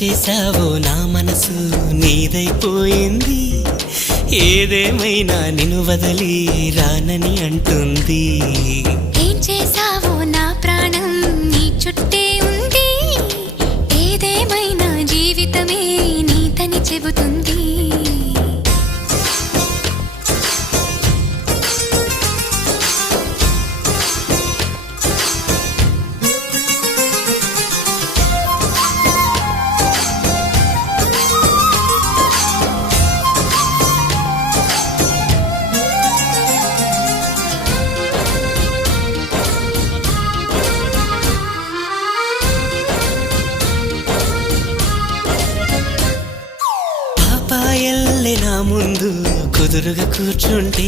చేసావో నా మనసు నీదైపోయింది, ఏదేమైనా నిన్ను వదిలి రానని అంటుంది. ఏం చేసావో నా ప్రాణం నీ చుట్టే ఉంది, ఏదేమైనా జీవితమే నీతని చెబుతుంది. పాపాయల్లే నా ముందు కుదురుగా కూర్చుంటే